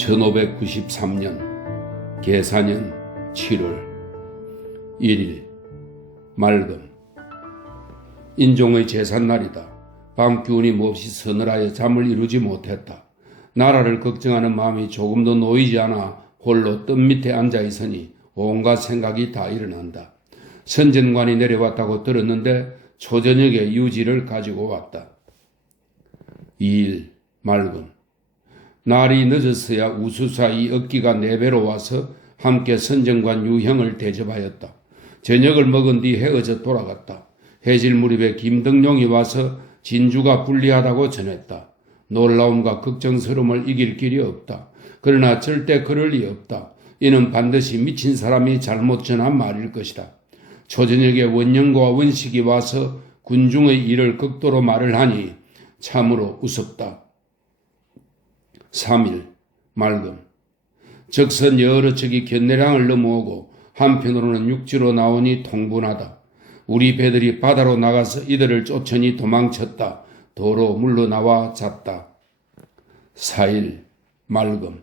1593년 계사년 7월 1일 맑음. 인종의 제삿날이다. 밤 기운이 몹시 서늘하여 잠을 이루지 못했다. 나라를 걱정하는 마음이 조금도 놓이지 않아 홀로 뜸 밑에 앉아 있으니 온갖 생각이 다 일어난다. 선전관이 내려왔다고 들었는데 초저녁에 유지를 가지고 왔다. 2일 맑음. 날이 늦었어야 우수사 이 억기가 4배로 와서 함께 선정관 유형을 대접하였다. 저녁을 먹은 뒤 헤어져 돌아갔다. 해질 무렵에 김등룡이 와서 진주가 불리하다고 전했다. 놀라움과 걱정스러움을 이길 길이 없다. 그러나 절대 그럴 리 없다. 이는 반드시 미친 사람이 잘못 전한 말일 것이다. 초저녁에 원영과 원식이 와서 군중의 일을 극도로 말을 하니 참으로 우습다. 3일 맑음. 적선 여러 척이 견내량을 넘어오고 한편으로는 육지로 나오니 통분하다. 우리 배들이 바다로 나가서 이들을 쫓으니 도망쳤다. 도로 물러나와 잤다. 4일 맑음.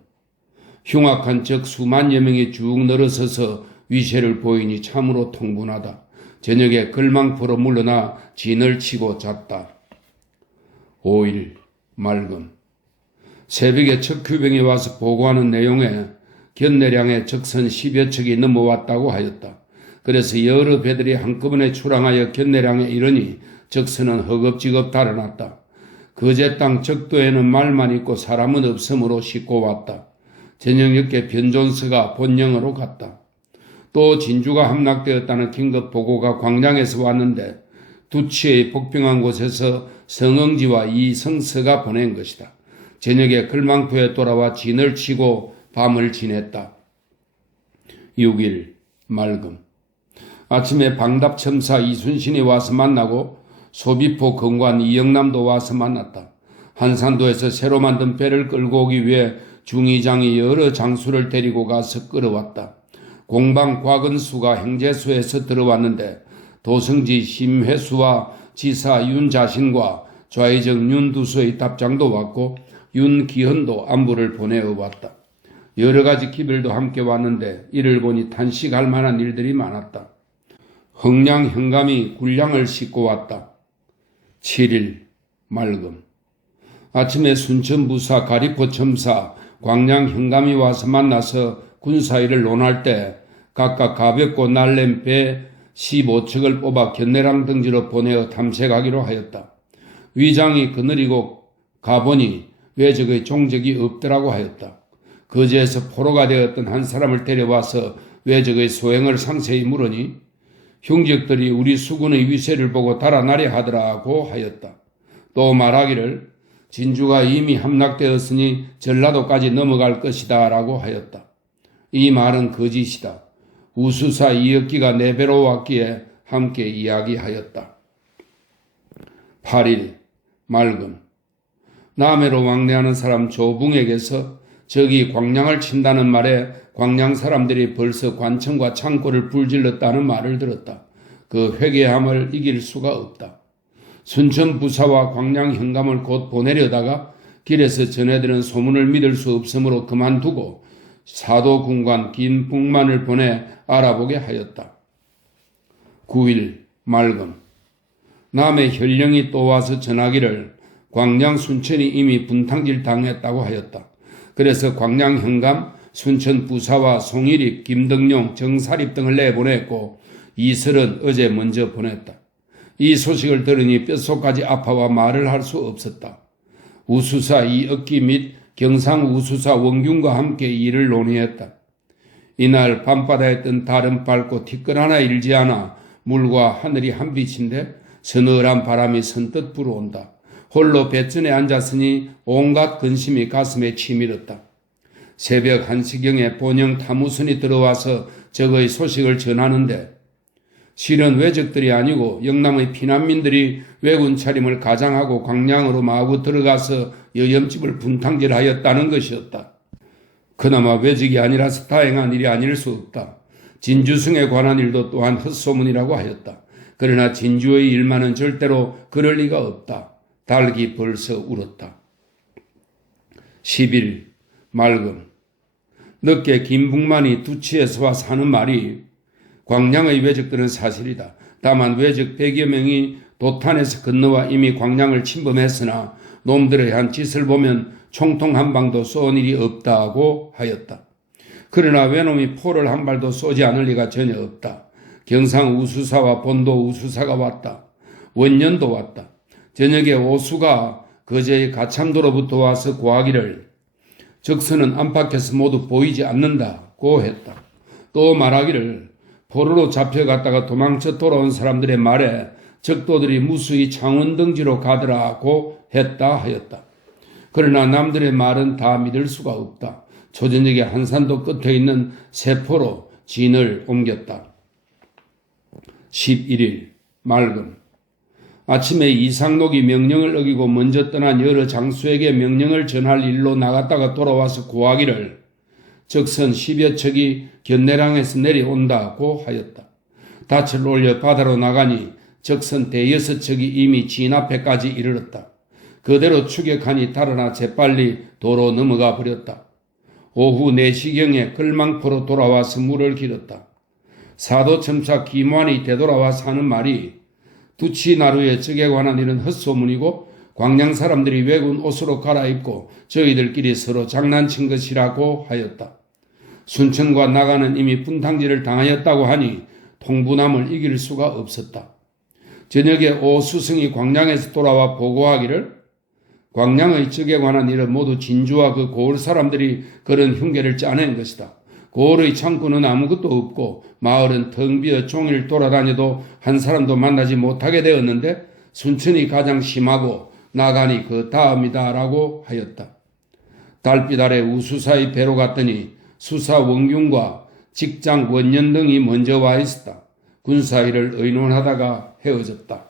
흉악한 적 수만여 명이 쭉 늘어서서 위세를 보이니 참으로 통분하다. 저녁에 걸망포로 물러나 진을 치고 잤다. 5일 맑음. 새벽에 척큐병이 와서 보고하는 내용에 견내량의 적선 10여 척이 넘어왔다고 하였다. 그래서 여러 배들이 한꺼번에 출항하여 견내량에 이르니 적선은 허겁지겁 달아났다. 거제 땅 적도에는 말만 있고 사람은 없으므로 싣고 왔다. 저녁녘에 변존서가 본영으로 갔다. 또 진주가 함락되었다는 긴급 보고가 광량에서 왔는데 두치의 복병한 곳에서 성응지와 이성서가 보낸 것이다. 저녁에 걸망포에 돌아와 진을 치고 밤을 지냈다. 6일 맑음. 아침에 방답첨사 이순신이 와서 만나고 소비포 건관 이영남도 와서 만났다. 한산도에서 새로 만든 배를 끌고 오기 위해 중의장이 여러 장수를 데리고 가서 끌어왔다. 공방 곽은수가 행제소에서 들어왔는데 도성지 심회수와 지사 윤자신과 좌의정 윤두수의 답장도 왔고 윤기현도 안부를 보내어 왔다. 여러 가지 기별도 함께 왔는데 이를 보니 탄식할 만한 일들이 많았다. 흥량 현감이 군량을 싣고 왔다. 7일 맑음. 아침에 순천부사 가리포 첨사 광량 현감이 와서 만나서 군사일을 논할 때 각각 가볍고 날랜 배 15척을 뽑아 견내랑 등지로 보내어 탐색하기로 하였다. 위장이 그늘이고 가보니 외적의 종적이 없더라고 하였다. 거제에서 포로가 되었던 한 사람을 데려와서 외적의 소행을 상세히 물으니 형적들이 우리 수군의 위세를 보고 달아나려 하더라고 하였다. 또 말하기를 진주가 이미 함락되었으니 전라도까지 넘어갈 것이다 라고 하였다. 이 말은 거짓이다. 우수사 이억기가 4배로 왔기에 함께 이야기하였다. 8일 맑음. 남해로 왕래하는 사람 조붕에게서 적이 광량을 친다는 말에 광량 사람들이 벌써 관청과 창고를 불질렀다는 말을 들었다. 그 회개함을 이길 수가 없다. 순천 부사와 광량 현감을 곧 보내려다가 길에서 전해들은 소문을 믿을 수 없으므로 그만두고 사도군관 김풍만을 보내 알아보게 하였다. 9일 맑음. 남해 현령이 또 와서 전하기를 광량 순천이 이미 분탕질 당했다고 하였다. 그래서 광량 현감, 순천 부사와 송일입, 김등룡, 정사립 등을 내보냈고 이설은 어제 먼저 보냈다. 이 소식을 들으니 뼛속까지 아파와 말을 할 수 없었다. 우수사 이억기 및 경상 우수사 원균과 함께 일을 논의했다. 이날 밤바다에 뜬 달은 밝고 티끌 하나 일지 않아 물과 하늘이 한빛인데 서늘한 바람이 선뜻 불어온다. 홀로 뱃전에 앉았으니 온갖 근심이 가슴에 치밀었다. 새벽 1시경에 본영 타무선이 들어와서 적의 소식을 전하는데 실은 외적들이 아니고 영남의 피난민들이 왜군 차림을 가장하고 광량으로 마구 들어가서 여염집을 분탕질하였다는 것이었다. 그나마 외적이 아니라서 다행한 일이 아닐 수 없다. 진주승에 관한 일도 또한 헛소문이라고 하였다. 그러나 진주의 일만은 절대로 그럴 리가 없다. 닭이 벌써 울었다. 10일 맑음. 늦게 김북만이 두치에서 와 사는 말이 광량의 왜적들은 사실이다. 다만 왜적 100여 명이 도탄에서 건너와 이미 광량을 침범했으나 놈들의 한 짓을 보면 총통 한 방도 쏜 일이 없다고 하였다. 그러나 외놈이 포를 한 발도 쏘지 않을 리가 전혀 없다. 경상 우수사와 본도 우수사가 왔다. 원년도 왔다. 저녁에 오수가 거제의 가참도로부터 와서 고하기를 적선은 안팎에서 모두 보이지 않는다고 했다. 또 말하기를 포로로 잡혀갔다가 도망쳐 돌아온 사람들의 말에 적도들이 무수히 창원등지로 가더라고 했다 하였다. 그러나 남들의 말은 다 믿을 수가 없다. 초저녁에 한산도 끝에 있는 세포로 진을 옮겼다. 11일 맑음. 아침에 이상록이 명령을 어기고 먼저 떠난 여러 장수에게 명령을 전할 일로 나갔다가 돌아와서 고하기를 적선 10여 척이 견내랑에서 내려온다고 하였다. 닻을 올려 바다로 나가니 적선 대여섯 척이 이미 진 앞에까지 이르렀다. 그대로 추격하니 달아나 재빨리 도로 넘어가 버렸다. 오후 4시경에 끌망포로 돌아와서 물을 길었다. 사도첨사 김환이 되돌아와 사는 말이 두치 나루의 적에 관한 일은 헛소문이고 광양 사람들이 왜군 옷으로 갈아입고 저희들끼리 서로 장난친 것이라고 하였다. 순천과 나가는 이미 분탕질을 당하였다고 하니 통분함을 이길 수가 없었다. 저녁에 오수승이 광양에서 돌아와 보고하기를 광양의 적에 관한 일은 모두 진주와 그 고을 사람들이 그런 흉계를 짜낸 것이다. 고을의 창구는 아무것도 없고 마을은 텅 비어 종일 돌아다녀도 한 사람도 만나지 못하게 되었는데 순천이 가장 심하고 나간이 그 다음이다라고 하였다. 달빛 아래 우수사의 배로 갔더니 수사 원균과 직장 원년 등이 먼저 와 있었다. 군사일을 의논하다가 헤어졌다.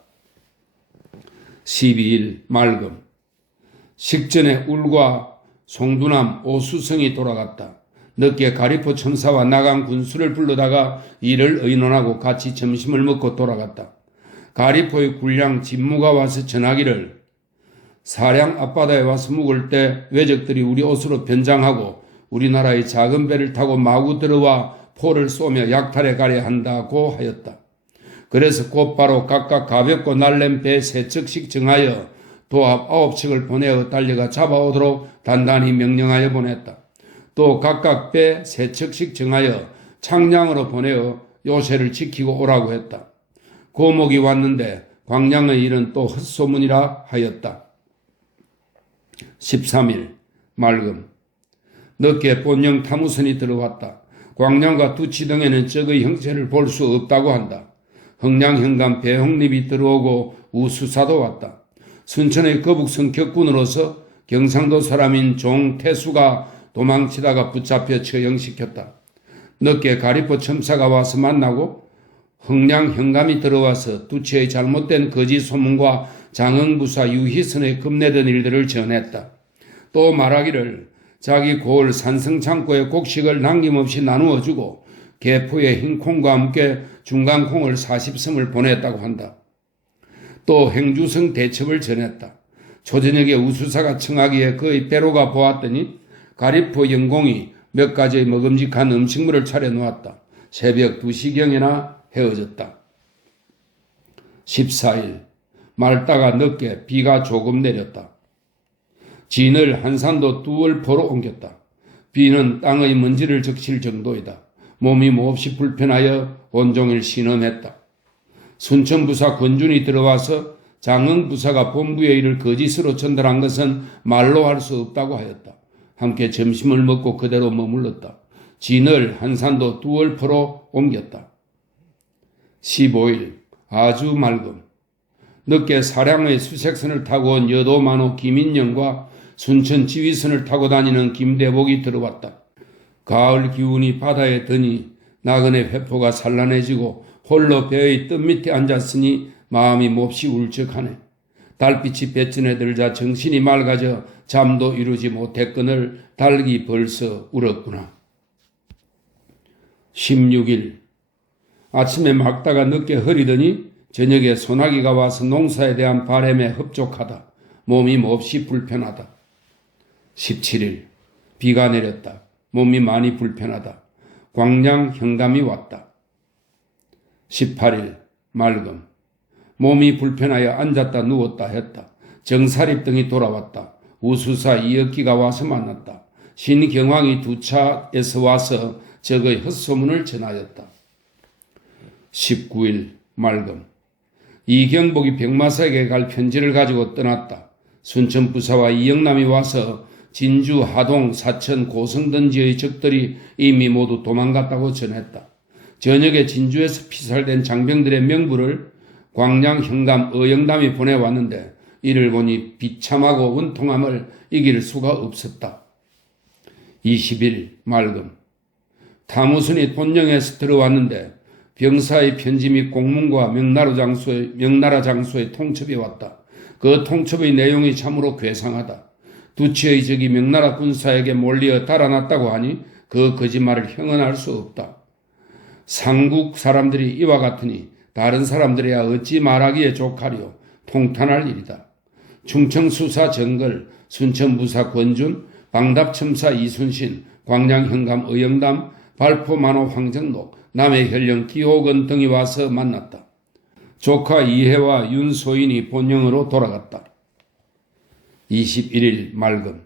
12일 맑음. 식전에 울과 송두남 오수성이 돌아갔다. 늦게 가리포 첨사와 나간 군수를 불러다가 일을 의논하고 같이 점심을 먹고 돌아갔다. 가리포의 군량 진무가 와서 전하기를 사량 앞바다에 와서 묵을 때 왜적들이 우리 옷으로 변장하고 우리나라의 작은 배를 타고 마구 들어와 포를 쏘며 약탈해 가려 한다고 하였다. 그래서 곧바로 각각 가볍고 날랜 배 3척씩 정하여 도합 9척을 보내어 달려가 잡아오도록 단단히 명령하여 보냈다. 또 각각 배 3척씩 정하여 창량으로 보내어 요새를 지키고 오라고 했다. 고목이 왔는데 광량의 일은 또 헛소문이라 하였다. 13일 맑음. 늦게 본영 탐우선이 들어왔다. 광량과 두치 등에는 적의 형체를 볼 수 없다고 한다. 흥량현감 배홍립이 들어오고 우수사도 왔다. 순천의 거북선 격군으로서 경상도 사람인 종태수가 도망치다가 붙잡혀 처형시켰다. 늦게 가리포 첨사가 와서 만나고 흥량현감이 들어와서 두치의 잘못된 거짓 소문과 장흥부사 유희선의 급내던 일들을 전했다. 또 말하기를 자기 고을 산성창고에 곡식을 남김없이 나누어주고 개포에 흰콩과 함께 중간콩을 40섬을 보냈다고 한다. 또 행주성 대첩을 전했다. 초저녁에 우수사가 청하기에 그의 배로가 보았더니 가리포 영공이 몇 가지의 먹음직한 음식물을 차려놓았다. 새벽 2시경에나 헤어졌다. 14일 맑다가 늦게 비가 조금 내렸다. 진을 한산도 뚜월포로 옮겼다. 비는 땅의 먼지를 적실 정도이다. 몸이 몹시 불편하여 온종일 신음했다. 순천부사 권준이 들어와서 장흥부사가 본부의 일을 거짓으로 전달한 것은 말로 할 수 없다고 하였다. 함께 점심을 먹고 그대로 머물렀다. 진을 한산도 뚜월포로 옮겼다. 15일 아주 맑음. 늦게 사량의 수색선을 타고 온 여도만호 김인영과 순천 지휘선을 타고 다니는 김대복이 들어왔다. 가을 기운이 바다에 드니 나그네 회포가 산란해지고 홀로 배의 뜰 밑에 앉았으니 마음이 몹시 울적하네. 달빛이 배천에 들자 정신이 맑아져 잠도 이루지 못했거늘 닭이 벌써 울었구나. 16일 아침에 막다가 늦게 흐리더니 저녁에 소나기가 와서 농사에 대한 바람에 흡족하다. 몸이 몹시 불편하다. 17일 비가 내렸다. 몸이 많이 불편하다. 광량 현감이 왔다. 18일 맑음. 몸이 불편하여 앉았다 누웠다 했다. 정사립 등이 돌아왔다. 우수사 이역기가 와서 만났다. 신경황이 두 차에서 와서 적의 헛소문을 전하였다. 19일 맑음. 이경복이 백마사에게 갈 편지를 가지고 떠났다. 순천부사와 이영남이 와서 진주, 하동, 사천, 고성 등지의 적들이 이미 모두 도망갔다고 전했다. 저녁에 진주에서 피살된 장병들의 명부를 광량, 현감, 어영담이 보내왔는데 이를 보니 비참하고 원통함을 이길 수가 없었다. 20일 맑음. 타무순이 본령에서 들어왔는데 병사의 편지 및 공문과 명나라 장수의 통첩이 왔다. 그 통첩의 내용이 참으로 괴상하다. 두치의 적이 명나라 군사에게 몰려 달아났다고 하니 그 거짓말을 형언할 수 없다. 상국 사람들이 이와 같으니 다른 사람들이야 어찌 말하기에 족하리요. 통탄할 일이다. 충청수사 정걸, 순천부사 권준, 방답첨사 이순신, 광량현감 의영담, 발포만호 황정록, 남해현령 기호건 등이 와서 만났다. 조카 이해와 윤소인이 본령으로 돌아갔다. 21일 맑음.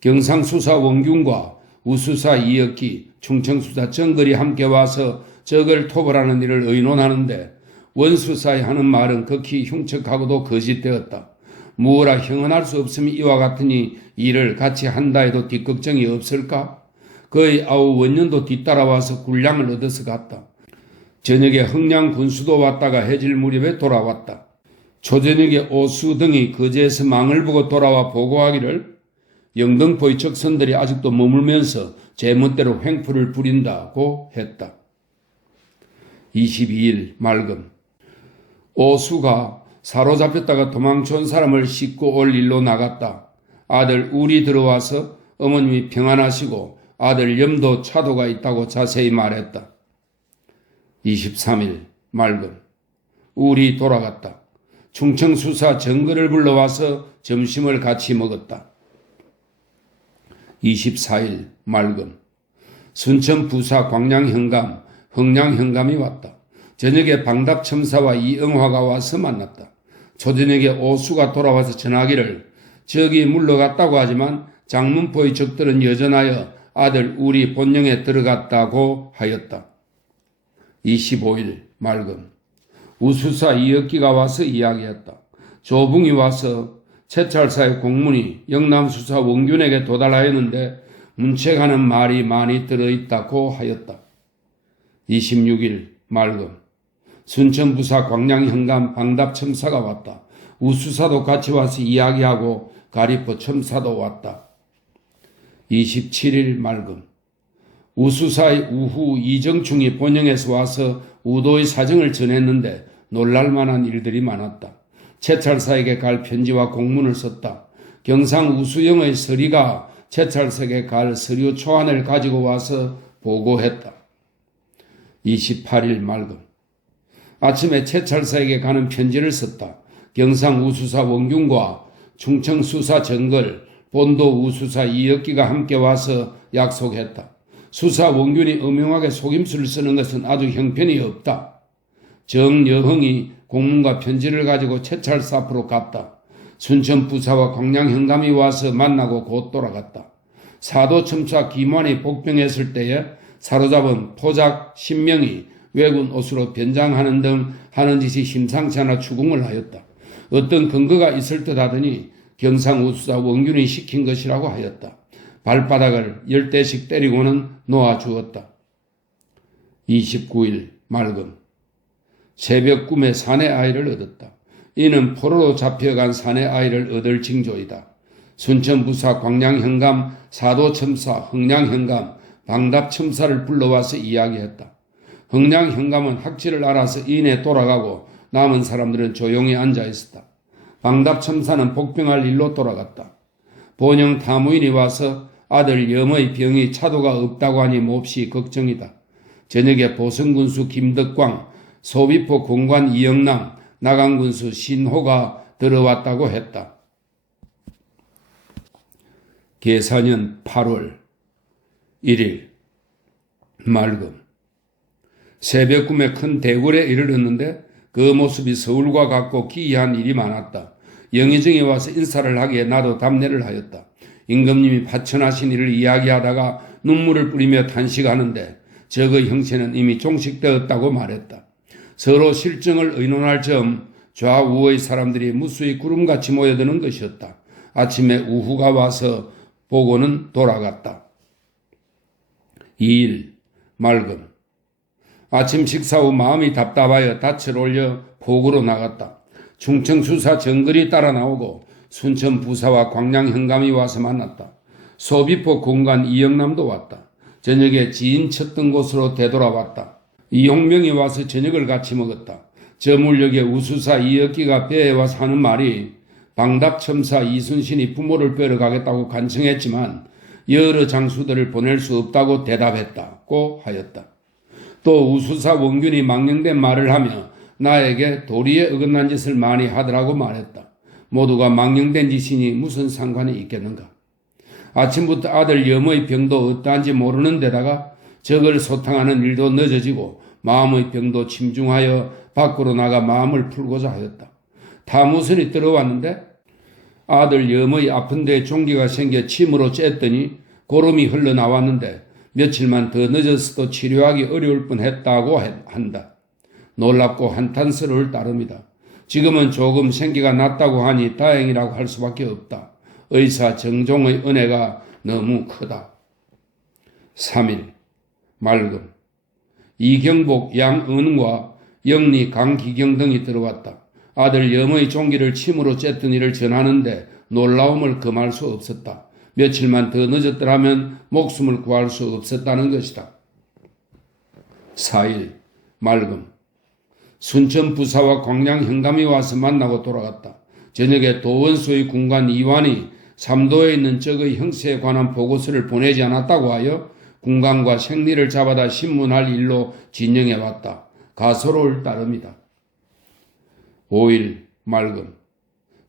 경상수사 원균과 우수사 이역기, 충청수사 정걸이 함께 와서 적을 토벌하는 일을 의논하는데 원수사에 하는 말은 극히 흉측하고도 거짓되었다. 무어라 형언할 수 없으면 이와 같으니 이를 같이 한다 해도 뒷걱정이 없을까? 거의 아우 원년도 뒤따라와서 군량을 얻어서 갔다. 저녁에 흥량 군수도 왔다가 해질 무렵에 돌아왔다. 초저녁에 오수 등이 거제에서 망을 보고 돌아와 보고하기를 영등포의 적선들이 아직도 머물면서 제멋대로 횡포를 부린다고 했다. 22일 맑음. 오수가 사로잡혔다가 도망쳐온 사람을 싣고 올 일로 나갔다. 아들 울이 들어와서 어머님이 평안하시고 아들 염도 차도가 있다고 자세히 말했다. 23일 맑음. 울이 돌아갔다. 충청수사 정거를 불러와서 점심을 같이 먹었다. 24일 맑음. 순천부사 광량현감, 흥량현감이 왔다. 저녁에 방답첨사와 이응화가 와서 만났다. 초저녁에 오수가 돌아와서 전하기를 적이 물러갔다고 하지만 장문포의 적들은 여전하여 아들 울이 본령에 들어갔다고 하였다. 25일 맑음. 우수사 이역기가 와서 이야기했다. 조붕이 와서 채찰사의 공문이 영남수사 원균에게 도달하였는데 문책하는 말이 많이 들어있다고 하였다. 26일 맑음. 순천부사 광량현감 방답첨사가 왔다. 우수사도 같이 와서 이야기하고 가리포 첨사도 왔다. 27일 맑음. 우수사의 우후 이정충이 본영에서 와서 우도의 사정을 전했는데 놀랄만한 일들이 많았다. 채찰사에게 갈 편지와 공문을 썼다. 경상 우수영의 서리가 채찰사에게 갈 서류 초안을 가지고 와서 보고했다. 28일 맑음. 아침에 채찰사에게 가는 편지를 썼다. 경상 우수사 원균과 충청수사 정걸, 본도 우수사 이역기가 함께 와서 약속했다. 수사 원균이 엄명하게 속임수를 쓰는 것은 아주 형편이 없다. 정여흥이 공문과 편지를 가지고 채찰사 앞으로 갔다. 순천부사와 광량현감이 와서 만나고 곧 돌아갔다. 사도첨사 김환이 복병했을 때에 사로잡은 포작 10명이 왜군 옷으로 변장하는 등 하는 짓이 심상치 않아 추궁을 하였다. 어떤 근거가 있을 듯 하더니 경상우수사 원균이 시킨 것이라고 하였다. 발바닥을 10대씩 때리고는 놓아주었다. 29일 맑음. 새벽 꿈에 사내 아이를 얻었다. 이는 포로로 잡혀간 사내 아이를 얻을 징조이다. 순천부사 광량현감, 사도첨사, 흥량현감, 방답첨사를 불러와서 이야기했다. 흥량현감은 학지를 알아서 인에 돌아가고 남은 사람들은 조용히 앉아있었다. 방답첨사는 복병할 일로 돌아갔다. 본영 타무인이 와서 아들 염의 병이 차도가 없다고 하니 몹시 걱정이다. 저녁에 보성군수 김덕광, 소비포 공관 이영남, 나강군수 신호가 들어왔다고 했다. 계사년 8월 1일 맑음. 새벽 꿈에 큰 대궐에 이르렀는데 그 모습이 서울과 같고 기이한 일이 많았다. 영의정이 와서 인사를 하기에 나도 답례를 하였다. 임금님이 파천하신 일을 이야기하다가 눈물을 뿌리며 탄식하는데 저의 형체는 이미 종식되었다고 말했다. 서로 실정을 의논할 점 좌우의 사람들이 무수히 구름같이 모여드는 것이었다. 아침에 우후가 와서 보고는 돌아갔다. 2일 맑음. 아침 식사 후 마음이 답답하여 닻을 올려 포구로 나갔다. 충청수사 정글이 따라 나오고 순천 부사와 광양 현감이 와서 만났다. 소비포 공관 이영남도 왔다. 저녁에 지인 쳤던 곳으로 되돌아왔다. 이용명이 와서 저녁을 같이 먹었다. 저 물역의 우수사 이혁기가 배에 와서 하는 말이 방답첨사 이순신이 부모를 뵈러 가겠다고 간청했지만 여러 장수들을 보낼 수 없다고 대답했다고 하였다. 또 우수사 원균이 망령된 말을 하며 나에게 도리에 어긋난 짓을 많이 하더라고 말했다. 모두가 망령된 짓이니 무슨 상관이 있겠는가. 아침부터 아들 염의 병도 어떠한지 모르는 데다가 적을 소탕하는 일도 늦어지고 마음의 병도 침중하여 밖으로 나가 마음을 풀고자 하였다. 타무선이 들어왔는데 아들 염의 아픈 데에 종기가 생겨 침으로 쬐더니 고름이 흘러나왔는데 며칠만 더 늦었어도 치료하기 어려울 뻔했다고 한다. 놀랍고 한탄스러울 따름이다. 지금은 조금 생기가 났다고 하니 다행이라고 할 수밖에 없다. 의사 정종의 은혜가 너무 크다. 3일 맑음. 이경복, 양은과 영리, 강기경 등이 들어왔다. 아들 염의 종기를 침으로 쬐던 일을 전하는데 놀라움을 금할 수 없었다. 며칠만 더 늦었더라면 목숨을 구할 수 없었다는 것이다. 4일 맑음. 순천 부사와 광양 현감이 와서 만나고 돌아갔다. 저녁에 도원수의 군관 이완이 삼도에 있는 적의 형세에 관한 보고서를 보내지 않았다고 하여 군관과 생리를 잡아다 신문할 일로 진영해 왔다. 가소로울 따름이다. 5일 맑음.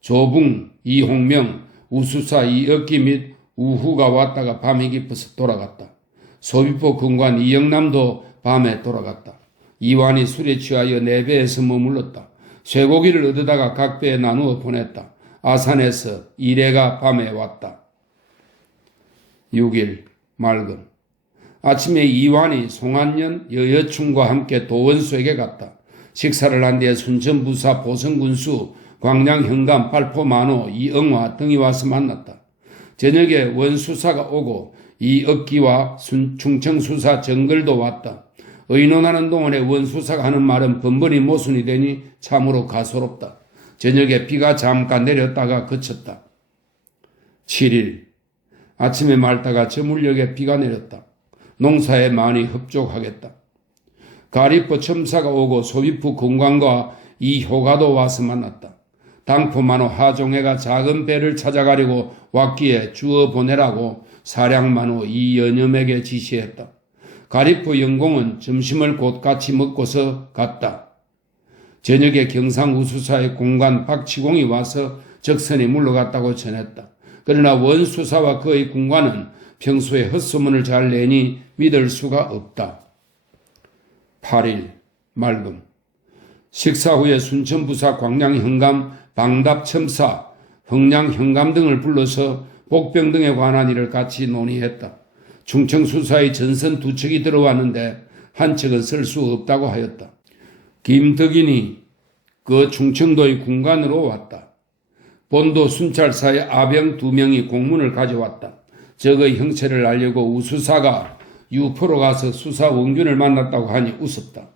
조붕, 이홍명, 우수사 이억기 및 우후가 왔다가 밤이 깊어서 돌아갔다. 소비포 군관 이영남도 밤에 돌아갔다. 이완이 술에 취하여 내 배에서 머물렀다. 쇠고기를 얻어다가 각 배에 나누어 보냈다. 아산에서 이래가 밤에 왔다. 6일 맑음. 아침에 이완이 송한년 여여충과 함께 도원수에게 갔다. 식사를 한 뒤에 순천부사 보성군수, 광양 현감 발포만호 이응화 등이 와서 만났다. 저녁에 원수사가 오고 이억기와 충청수사 정글도 왔다. 의논하는 동안에 원수사가 하는 말은 번번이 모순이 되니 참으로 가소롭다. 저녁에 비가 잠깐 내렸다가 그쳤다. 7일 아침에 맑다가 저물녘에 비가 내렸다. 농사에 많이 흡족하겠다. 가리포 첨사가 오고 소비포 건광과 이효가도 와서 만났다. 당포만호 하종회가 작은 배를 찾아가려고 왔기에 주어 보내라고 사량만호 이연염에게 지시했다. 가리포 영공은 점심을 곧 같이 먹고서 갔다. 저녁에 경상 우수사의 공관 박치공이 와서 적선에 물러갔다고 전했다. 그러나 원수사와 그의 군관은 평소에 헛소문을 잘 내니 믿을 수가 없다. 8일 맑음. 식사 후에 순천부사 광양 현감 방답첨사, 흥량 현감 등을 불러서 복병 등에 관한 일을 같이 논의했다. 충청수사의 전선 두 척이 들어왔는데 한 척은 쓸 수 없다고 하였다. 김덕인이 그 충청도의 군관으로 왔다. 본도 순찰사의 아병 2명이 공문을 가져왔다. 적의 형체를 알려고 우수사가 유포로 가서 수사 원균을 만났다고 하니 웃었다.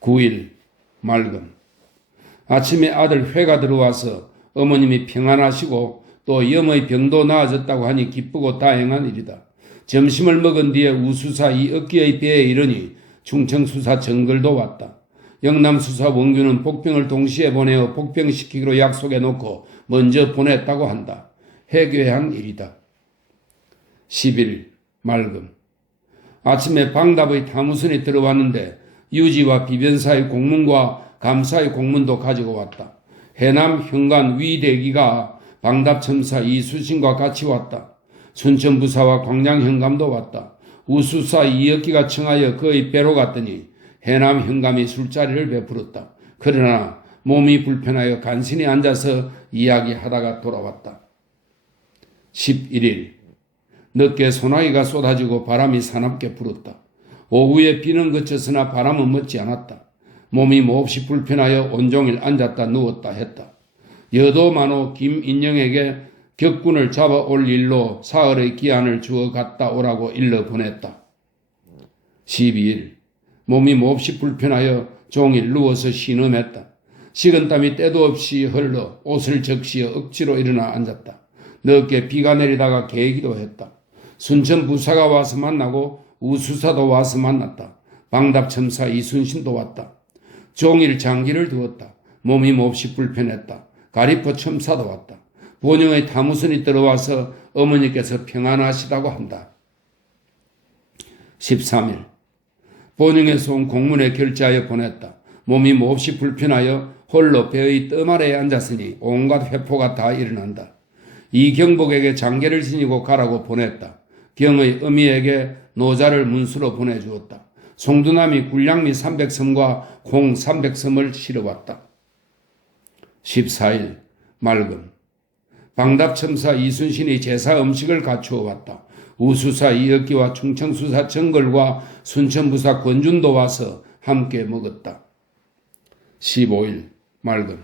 9일 맑음. 아침에 아들 회가 들어와서 어머님이 평안하시고 또 염의 병도 나아졌다고 하니 기쁘고 다행한 일이다. 점심을 먹은 뒤에 우수사 이억기의 배에 이르니 충청수사 정글도 왔다. 영남수사 원균은 복병을 동시에 보내어 복병시키기로 약속해 놓고 먼저 보냈다고 한다. 해괴한 일이다. 10일 맑음. 아침에 방답의 타무선이 들어왔는데 유지와 비변사의 공문과 감사의 공문도 가지고 왔다. 해남 현관 위대기가 방답첨사 이수신과 같이 왔다. 순천부사와 광양현감도 왔다. 우수사 이역기가 청하여 그의 배로 갔더니 해남 현감이 술자리를 베풀었다. 그러나 몸이 불편하여 간신히 앉아서 이야기하다가 돌아왔다. 11일 늦게 소나기가 쏟아지고 바람이 사납게 불었다. 오후에 비는 그쳤으나 바람은 멎지 않았다. 몸이 몹시 불편하여 온종일 앉았다 누웠다 했다. 여도만호 김인영에게 격군을 잡아올 일로 사흘의 기한을 주어 갔다 오라고 일러 보냈다. 12일 몸이 몹시 불편하여 종일 누워서 신음했다. 식은땀이 때도 없이 흘러 옷을 적시어 억지로 일어나 앉았다. 늦게 비가 내리다가 개기도 했다. 순천 부사가 와서 만나고 우수사도 와서 만났다. 방답첨사 이순신도 왔다. 종일 장기를 두었다. 몸이 몹시 불편했다. 가리포 첨사도 왔다. 본영의 타무선이 들어와서 어머니께서 평안하시다고 한다. 13일 본영에서 온 공문에 결제하여 보냈다. 몸이 몹시 불편하여 홀로 배의 뜸 아래에 앉았으니 온갖 회포가 다 일어난다. 이경복에게 장계를 지니고 가라고 보냈다. 경의 어미에게 노자를 문수로 보내주었다. 송두남이 굴량미 300섬과 콩 300섬을 실어왔다. 14일 맑음 방답첨사 이순신이 제사 음식을 갖추어 왔다. 우수사 이역기와 충청수사 정걸과 순천부사 권준도 와서 함께 먹었다. 15일 맑음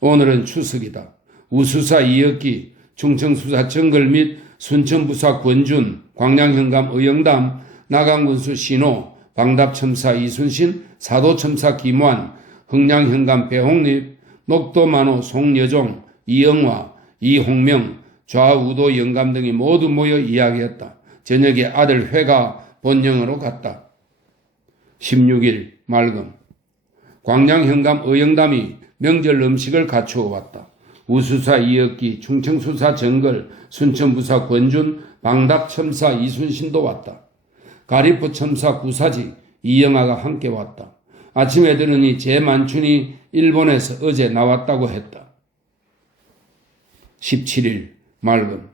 오늘은 추석이다. 우수사 이역기, 충청수사 정걸 및 순천부사 권준, 광양현감 의영담, 나강군수 신호, 방답첨사 이순신, 사도첨사 김완, 흥량현감 배홍립, 녹도만호 송여종, 이영화, 이홍명, 좌우도 영감 등이 모두 모여 이야기했다. 저녁에 아들 회가 본영으로 갔다. 16일 맑음 광양현감 의영담이 명절 음식을 갖추어 왔다. 우수사 이역기, 충청수사 정걸, 순천부사 권준, 방답첨사 이순신도 왔다. 가리포첨사 구사지 이영아가 함께 왔다. 아침에 들으니 제만춘이 일본에서 어제 나왔다고 했다. 17일 맑음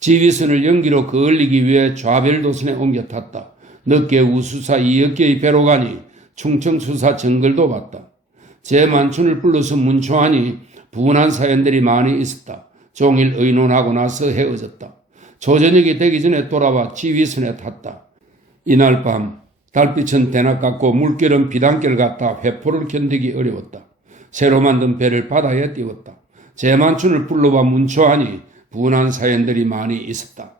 지휘선을 연기로 거을리기 위해 좌별도선에 옮겨 탔다. 늦게 우수사 이역기의 배로 가니 충청수사 정걸도 왔다. 제만춘을 불러서 문초하니 분한 사연들이 많이 있었다. 종일 의논하고 나서 헤어졌다. 조저녁이 되기 전에 돌아와 지휘선에 탔다. 이날 밤 달빛은 대낮 같고 물결은 비단결 같아 회포를 견디기 어려웠다. 새로 만든 배를 바다에 띄웠다. 제만춘을 불러와 문초하니 분한 사연들이 많이 있었다.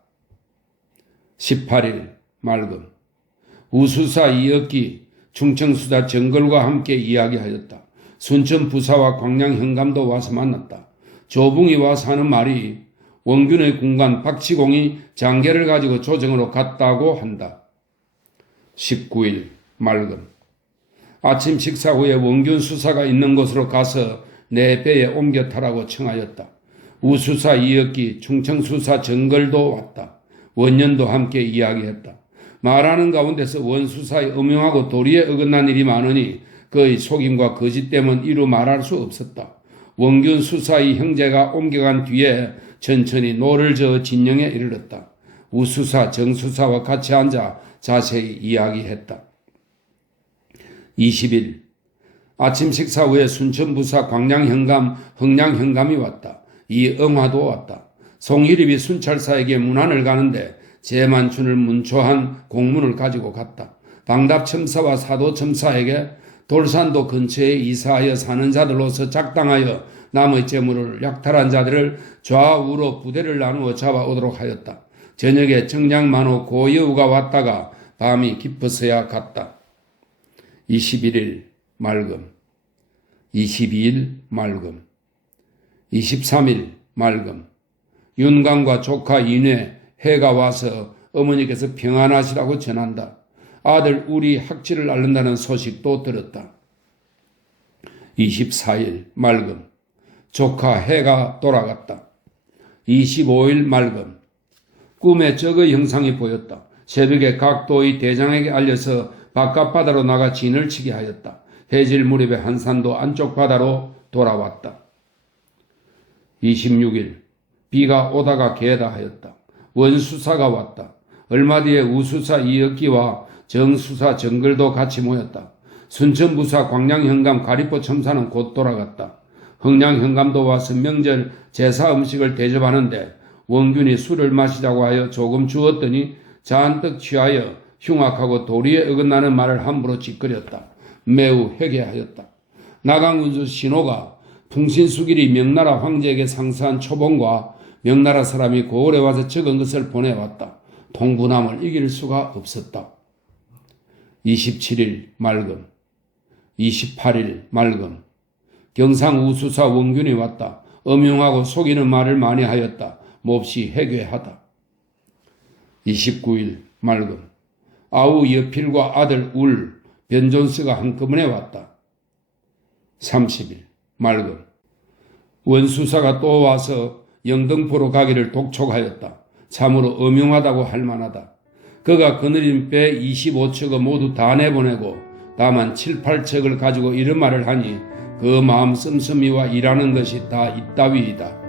18일 맑음 우수사 이역기, 충청수사 정걸과 함께 이야기하였다. 순천부사와 광양현감도 와서 만났다. 조붕이 와서 하는 말이 원균의 군관 박치공이 장계를 가지고 조정으로 갔다고 한다. 19일 맑음 아침 식사 후에 원균 수사가 있는 곳으로 가서 내 배에 옮겨 타라고 청하였다. 우수사 이역기, 충청수사 정걸도 왔다. 원년도 함께 이야기했다. 말하는 가운데서 원수사의 음흉하고 도리에 어긋난 일이 많으니 그의 속임과 거짓 때문 이루 말할 수 없었다. 원균 수사의 형제가 옮겨간 뒤에 천천히 노를 저어 진영에 이르렀다. 우수사 정수사와 같이 앉아 자세히 이야기했다. 20일 아침 식사 후에 순천부사 광양현감, 흥량현감이 왔다. 이응화도 왔다. 송일입이 순찰사에게 문안을 가는데 제만춘을 문초한 공문을 가지고 갔다. 방답첨사와 사도첨사에게 돌산도 근처에 이사하여 사는 자들로서 작당하여 남의 재물을 약탈한 자들을 좌우로 부대를 나누어 잡아오도록 하였다. 저녁에 정량만호 고여우가 왔다가 밤이 깊어서야 갔다. 21일 맑음 22일 맑음 23일 맑음 윤광과 조카 인회 해가 와서 어머니께서 평안하시라고 전한다. 아들 우리 학지를 앓는다는 소식도 들었다. 24일 맑음 조카 해가 돌아갔다. 25일 맑음 꿈에 적의 형상이 보였다. 새벽에 각도의 대장에게 알려서 바깥바다로 나가 진을 치게 하였다. 해질 무렵에 한산도 안쪽 바다로 돌아왔다. 26일 비가 오다가 개다 하였다. 원수사가 왔다. 얼마 뒤에 우수사 이혁기와 정수사 정글도 같이 모였다. 순천부사 광량현감 가리포 첨사는 곧 돌아갔다. 흥량현감도 와서 명절 제사 음식을 대접하는데 원균이 술을 마시자고 하여 조금 주었더니 잔뜩 취하여 흉악하고 도리에 어긋나는 말을 함부로 짓거렸다. 매우 회개하였다. 나강운수 신호가 풍신수길이 명나라 황제에게 상서한 초봉과 명나라 사람이 고을에 와서 적은 것을 보내왔다. 통분함을 이길 수가 없었다. 27일 맑음, 28일 맑음. 경상 우수사 원균이 왔다. 엄용하고 속이는 말을 많이 하였다. 몹시 회개하다. 29일 맑음. 아우 여필과 아들 울, 변존스가 한꺼번에 왔다. 30일 맑음. 원수사가 또 와서 영등포로 가기를 독촉하였다. 참으로 엄용하다고 할 만하다. 그가 거느린 배 25척을 모두 다 내보내고 다만 7, 8척을 가지고 이런 말을 하니 그 마음 씀씀이와 일하는 것이 다 이따위이다.